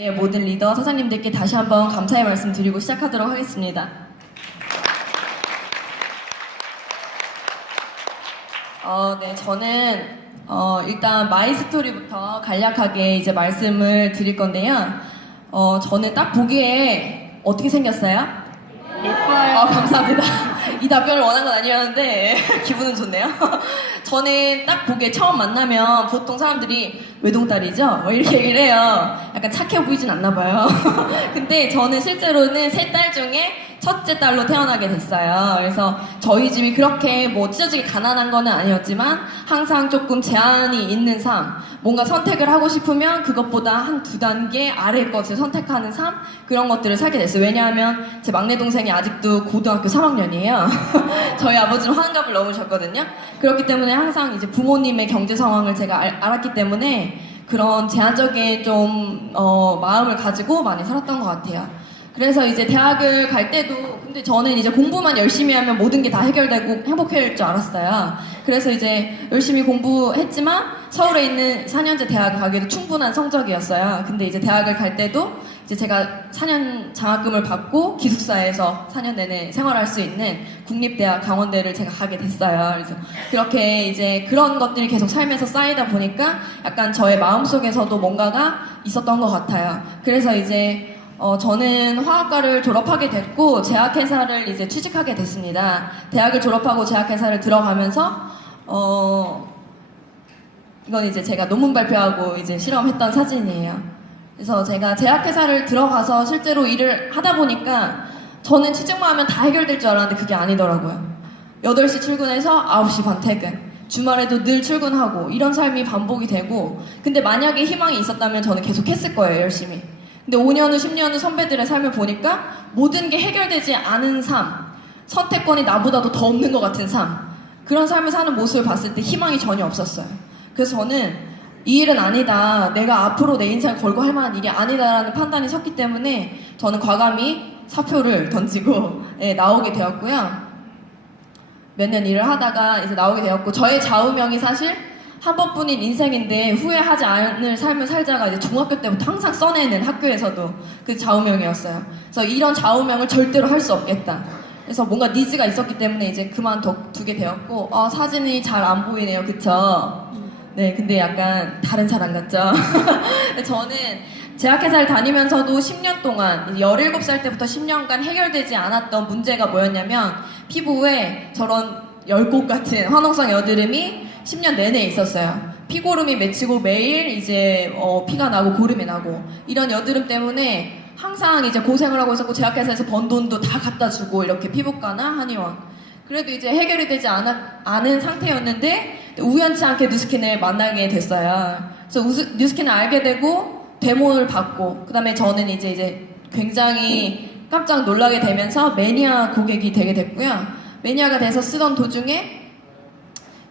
예, 모든 리더 사장님들께 다시 한번 감사의 말씀 드리고 시작하도록 하겠습니다. 네, 저는 일단 마이 스토리부터 간략하게 이제 말씀을 드릴 건데요. 저는 딱 보기에 어떻게 생겼어요? 예뻐요. 감사합니다. 이 답변을 원한 건 아니었는데 기분은 좋네요. 저는 딱 보기에 처음 만나면 보통 사람들이 외동딸이죠? 뭐 이렇게 얘기를 해요. 약간 착해 보이진 않나 봐요. 근데 저는 실제로는 세 딸 중에 첫째 딸로 태어나게 됐어요. 그래서 저희 집이 그렇게 뭐 찢어지게 가난한 거는 아니었지만 항상 조금 제한이 있는 삶, 뭔가 선택을 하고 싶으면 그것보다 한 두 단계 아래의 것을 선택하는 삶, 그런 것들을 살게 됐어요. 왜냐하면 제 막내 동생이 아직도 고등학교 3학년이에요. 저희 아버지는 환갑을 넘으셨거든요. 그렇기 때문에 항상 이제 부모님의 경제 상황을 제가 알았기 때문에 그런 제한적인 좀 마음을 가지고 많이 살았던 것 같아요. 그래서 이제 대학을 갈 때도 근데 저는 이제 공부만 열심히 하면 모든 게 다 해결되고 행복해질 줄 알았어요. 그래서 이제 열심히 공부했지만 서울에 있는 4년제 대학을 가기에도 충분한 성적이었어요. 근데 이제 대학을 갈 때도 이제 제가 4년 장학금을 받고 기숙사에서 4년 내내 생활할 수 있는 국립대학 강원대를 제가 가게 됐어요. 그래서 그렇게 이제 그런 것들이 계속 삶에서 쌓이다 보니까 약간 저의 마음속에서도 뭔가가 있었던 것 같아요. 그래서 이제 저는 화학과를 졸업하게 됐고 제약회사를 이제 취직하게 됐습니다. 대학을 졸업하고 제약회사를 들어가면서 이건 이제 제가 논문 발표하고 이제 실험했던 사진이에요. 그래서 제가 제약회사를 들어가서 실제로 일을 하다 보니까 저는 취직만 하면 다 해결될 줄 알았는데 그게 아니더라고요. 8시 출근해서 9시 반 퇴근. 주말에도 늘 출근하고 이런 삶이 반복이 되고 근데 만약에 희망이 있었다면 저는 계속 했을 거예요, 열심히. 근데 5년 후, 10년 후 선배들의 삶을 보니까 모든 게 해결되지 않은 삶, 선택권이 나보다도 더 없는 것 같은 삶, 그런 삶을 사는 모습을 봤을 때 희망이 전혀 없었어요. 그래서 저는 이 일은 아니다, 내가 앞으로 내 인생을 걸고 할 만한 일이 아니다라는 판단이 섰기 때문에 저는 과감히 사표를 던지고 나오게 되었고요. 몇 년 일을 하다가 이제 나오게 되었고 저의 좌우명이 사실 한 번뿐인 인생인데 후회하지 않을 삶을 살자가 이제 중학교 때부터 항상 써내는 학교에서도 그 좌우명이었어요. 그래서 이런 좌우명을 절대로 할 수 없겠다. 그래서 뭔가 니즈가 있었기 때문에 이제 그만두게 되었고 사진이 잘 안 보이네요. 그쵸? 네, 근데 약간 다른 사람 같죠? 저는 제약회사를 다니면서도 10년 동안 17살 때부터 10년간 해결되지 않았던 문제가 뭐였냐면 피부에 저런 열꽃 같은 화농성 여드름이 10년 내내 있었어요. 피고름이 맺히고 매일 이제 피가 나고 고름이 나고 이런 여드름 때문에 항상 이제 고생을 하고 있었고 제약회사에서 번 돈도 다 갖다 주고 이렇게 피부과나 한의원 그래도 이제 해결이 되지 않은 상태였는데 우연치 않게 뉴스킨을 만나게 됐어요. 그래서 뉴스킨을 알게 되고 데모를 받고 그 다음에 저는 이제 굉장히 깜짝 놀라게 되면서 매니아 고객이 되게 됐고요. 매니아가 돼서 쓰던 도중에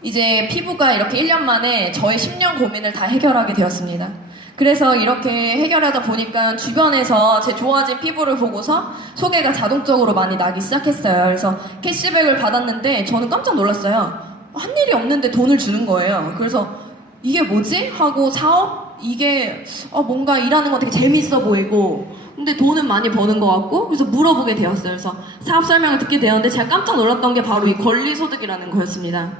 이제 피부가 이렇게 1년 만에 저의 10년 고민을 다 해결하게 되었습니다. 그래서 이렇게 해결하다 보니까 주변에서 제 좋아진 피부를 보고서 소개가 자동적으로 많이 나기 시작했어요. 그래서 캐시백을 받았는데 저는 깜짝 놀랐어요. 한 일이 없는데 돈을 주는 거예요. 그래서 이게 뭐지? 하고 사업? 이게 뭔가 일하는 거 되게 재밌어 보이고 근데 돈은 많이 버는 것 같고 그래서 물어보게 되었어요. 그래서 사업 설명을 듣게 되었는데 제가 깜짝 놀랐던 게 바로 이 권리소득이라는 거였습니다.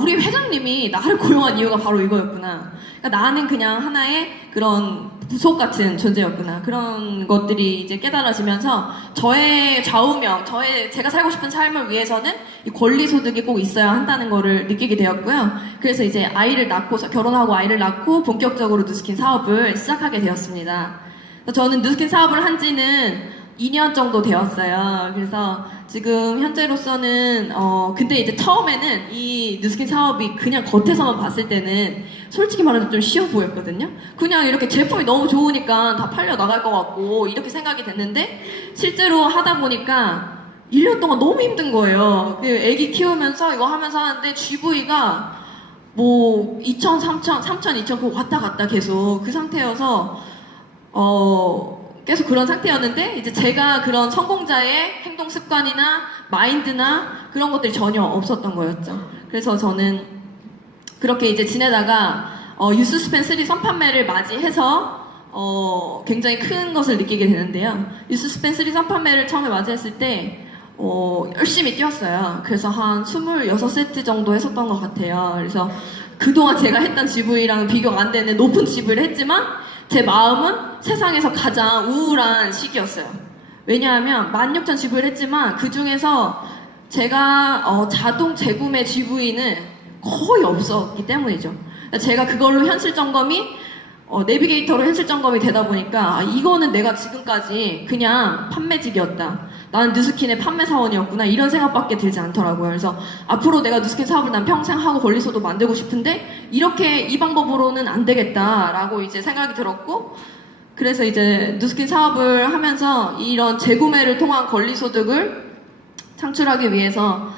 우리 회장님이 나를 고용한 이유가 바로 이거였구나. 그러니까 나는 그냥 하나의 그런 부속 같은 존재였구나. 그런 것들이 이제 깨달아지면서 저의 좌우명, 제가 살고 싶은 삶을 위해서는 이 권리소득이 꼭 있어야 한다는 거를 느끼게 되었고요. 그래서 이제 아이를 낳고, 결혼하고 아이를 낳고 본격적으로 누스킨 사업을 시작하게 되었습니다. 저는 누스킨 사업을 한 지는 2년 정도 되었어요. 그래서 지금 현재로서는 근데 이제 처음에는 이 누스킨 사업이 그냥 겉에서만 봤을 때는 솔직히 말해서 좀 쉬워 보였거든요. 그냥 이렇게 제품이 너무 좋으니까 다 팔려 나갈 것 같고 이렇게 생각이 됐는데 실제로 하다 보니까 1년 동안 너무 힘든 거예요. 애기 키우면서 이거 하면서 하는데 GV가 뭐 2,000, 3,000, 3,000, 2,000 그거 왔다 갔다 계속 그 상태여서 계속 그런 상태였는데 이제 제가 그런 성공자의 행동 습관이나 마인드나 그런 것들이 전혀 없었던 거였죠. 그래서 저는 그렇게 이제 지내다가 유스스펜 3 선판매를 맞이해서 굉장히 큰 것을 느끼게 되는데요. 뉴스스펜 3선 판매를 처음에 맞이했을 때 열심히 뛰었어요. 그래서 한 26세트 정도 했었던 것 같아요. 그래서 그동안 제가 했던 GV랑 비교가 안 되는 높은 GV를 했지만 제 마음은 세상에서 가장 우울한 시기였어요. 왜냐하면 16,000 GV를 했지만 그 중에서 제가 자동 재구매 GV는 거의 없었기 때문이죠. 제가 그걸로 현실 점검이 내비게이터로 현실 점검이 되다 보니까 이거는 내가 지금까지 그냥 판매직이었다. 나는 뉴스킨의 판매 사원이었구나. 이런 생각밖에 들지 않더라고요. 그래서 앞으로 내가 뉴스킨 사업을 난 평생 하고 권리소득 만들고 싶은데 이렇게 이 방법으로는 안 되겠다라고 이제 생각이 들었고, 그래서 이제 뉴스킨 사업을 하면서 이런 재구매를 통한 권리소득을 창출하기 위해서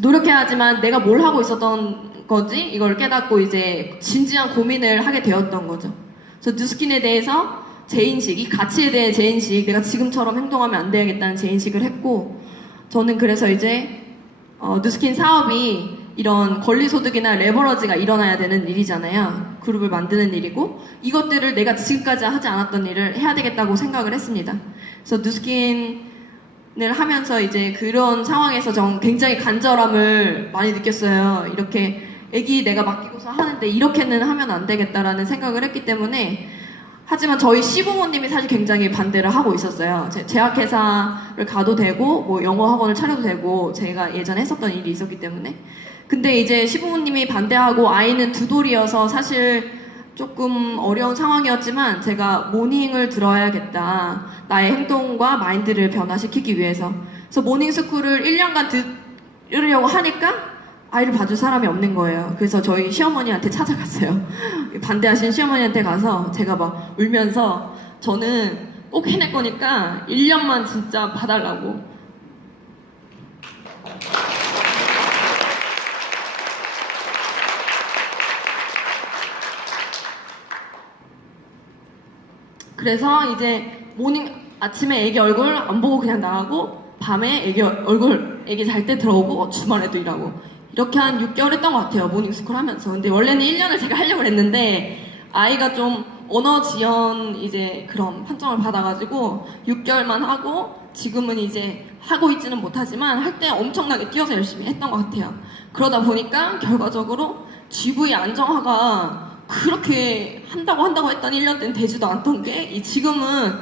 노력해야지만 내가 뭘 하고 있었던 거지 이걸 깨닫고 이제 진지한 고민을 하게 되었던 거죠. 그래서 뉴스킨에 대해서 재인식, 이 가치에 대해 재인식, 내가 지금처럼 행동하면 안 되겠다는 재인식을 했고, 저는 그래서 이제 뉴스킨 사업이 이런 권리소득이나 레버러지가 일어나야 되는 일이잖아요. 그룹을 만드는 일이고, 이것들을 내가 지금까지 하지 않았던 일을 해야 되겠다고 생각을 했습니다. 그래서 뉴스킨을 하면서 이제 그런 상황에서 전 굉장히 간절함을 많이 느꼈어요. 이렇게 애기 내가 맡기고서 하는데 이렇게는 하면 안 되겠다라는 생각을 했기 때문에, 하지만 저희 시부모님이 사실 굉장히 반대를 하고 있었어요. 제약회사를 가도 되고 뭐 영어 학원을 차려도 되고 제가 예전에 했었던 일이 있었기 때문에. 근데 이제 시부모님이 반대하고 아이는 두 돌이어서 사실 조금 어려운 상황이었지만 제가 모닝을 들어야겠다. 나의 행동과 마인드를 변화시키기 위해서. 그래서 모닝스쿨을 1년간 들으려고 하니까 아이를 봐줄 사람이 없는 거예요. 그래서 저희 시어머니한테 찾아갔어요. 반대하신 시어머니한테 가서 제가 막 울면서 저는 꼭 해낼 거니까 1년만 진짜 봐달라고. 그래서 이제 아침에 애기 얼굴 안 보고 그냥 나가고 밤에 애기 잘 때 들어오고 주말에도 일하고 이렇게 한 6개월 했던 것 같아요. 모닝스쿨 하면서. 근데 원래는 1년을 제가 하려고 했는데 아이가 좀 언어 지연 이제 그런 판정을 받아가지고 6개월만 하고 지금은 이제 하고 있지는 못하지만 할 때 엄청나게 뛰어서 열심히 했던 것 같아요. 그러다 보니까 결과적으로 GV 안정화가 그렇게 한다고 했던 1년 때는 되지도 않던 게 지금은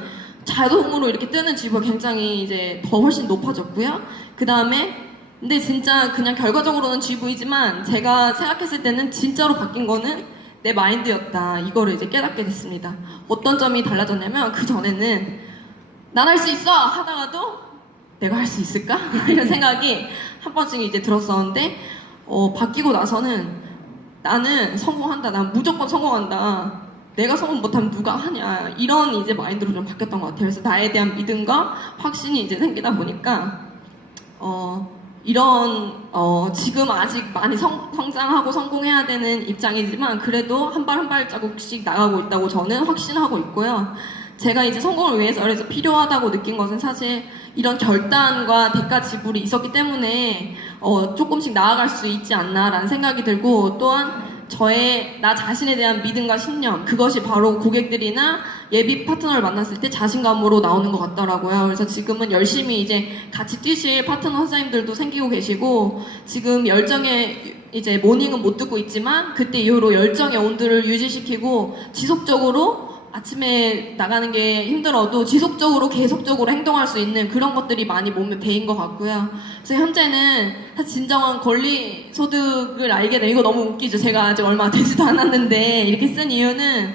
자동으로 이렇게 뜨는 GV가 굉장히 이제 더 훨씬 높아졌고요. 그 다음에 근데 진짜 그냥 결과적으로는 GV지만 제가 생각했을 때는 진짜로 바뀐 거는 내 마인드였다. 이거를 이제 깨닫게 됐습니다. 어떤 점이 달라졌냐면 그 전에는 난 할 수 있어 하다가도 내가 할 수 있을까? 이런 생각이 한 번씩 이제 들었었는데 바뀌고 나서는 나는 성공한다. 난 무조건 성공한다. 내가 성공 못하면 누가 하냐. 이런 이제 마인드로 좀 바뀌었던 것 같아요. 그래서 나에 대한 믿음과 확신이 이제 생기다 보니까 이런 지금 아직 많이 성장하고 성공해야 되는 입장이지만 그래도 한 발 한 발자국씩 나가고 있다고 저는 확신하고 있고요. 제가 이제 성공을 위해서 그래서 필요하다고 느낀 것은 사실 이런 결단과 대가 지불이 있었기 때문에 조금씩 나아갈 수 있지 않나라는 생각이 들고, 또한 나 자신에 대한 믿음과 신념, 그것이 바로 고객들이나 예비 파트너를 만났을 때 자신감으로 나오는 것 같더라고요. 그래서 지금은 열심히 이제 같이 뛰실 파트너 선생님들도 생기고 계시고, 지금 열정의 이제 모닝은 못 듣고 있지만 그때 이후로 열정의 온도를 유지시키고 지속적으로 아침에 나가는 게 힘들어도 지속적으로 계속적으로 행동할 수 있는 그런 것들이 많이 몸에 배인 것 같고요. 그래서 현재는 사실 진정한 권리 소득을 알게 돼. 이거 너무 웃기죠. 제가 아직 얼마 되지도 않았는데 이렇게 쓴 이유는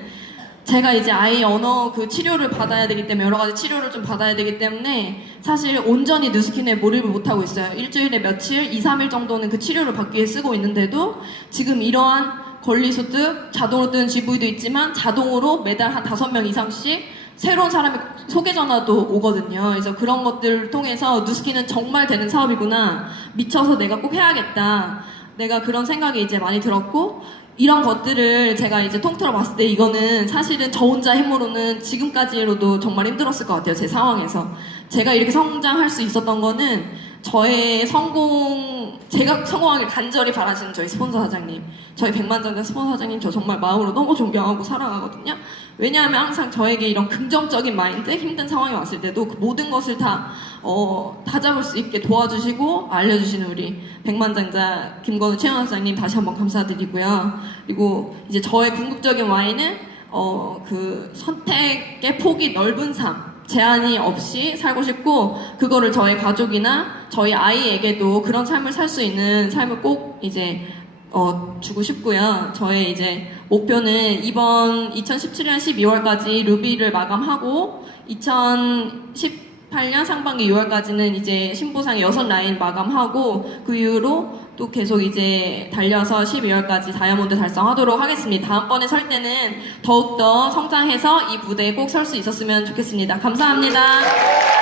제가 이제 아이 언어 그 치료를 받아야 되기 때문에 여러 가지 치료를 좀 받아야 되기 때문에 사실 온전히 뉴스킨에 몰입을 못하고 있어요. 일주일에 며칠, 2, 3일 정도는 그 치료를 받기 위해 쓰고 있는데도 지금 이러한 권리소득, 자동으로 뜨는 GV도 있지만 자동으로 매달 한 5명 이상씩 새로운 사람의 소개 전화도 오거든요. 그래서 그런 것들을 통해서 뉴스킨은 정말 되는 사업이구나. 미쳐서 내가 꼭 해야겠다. 내가 그런 생각이 이제 많이 들었고, 이런 것들을 제가 이제 통틀어 봤을 때 이거는 사실은 저 혼자 힘으로는 지금까지로도 정말 힘들었을 것 같아요. 제 상황에서. 제가 이렇게 성장할 수 있었던 거는 저의 성공 제가 성공하길 간절히 바라시는 저희 스폰서 사장님, 저희 백만장자 스폰서 사장님 저 정말 마음으로 너무 존경하고 사랑하거든요. 왜냐하면 항상 저에게 이런 긍정적인 마인드, 힘든 상황이 왔을 때도 그 모든 것을 다 잡을 수 있게 도와주시고 알려주시는 우리 백만장자 김건우 최영환 사장님 다시 한번 감사드리고요. 그리고 이제 저의 궁극적인 와인은 그 선택의 폭이 넓은 삶, 제한이 없이 살고 싶고, 그거를 저희 가족이나 저희 아이에게도 그런 삶을 살 수 있는 삶을 꼭 이제 주고 싶고요. 저의 이제 목표는 이번 2017년 12월까지 루비를 마감하고 2018년 상반기 6월까지는 이제 신보상의 6라인 마감하고, 그 이후로 또 계속 이제 달려서 12월까지 다이아몬드 달성하도록 하겠습니다. 다음번에 설 때는 더욱더 성장해서 이 무대에 꼭 설 수 있었으면 좋겠습니다. 감사합니다.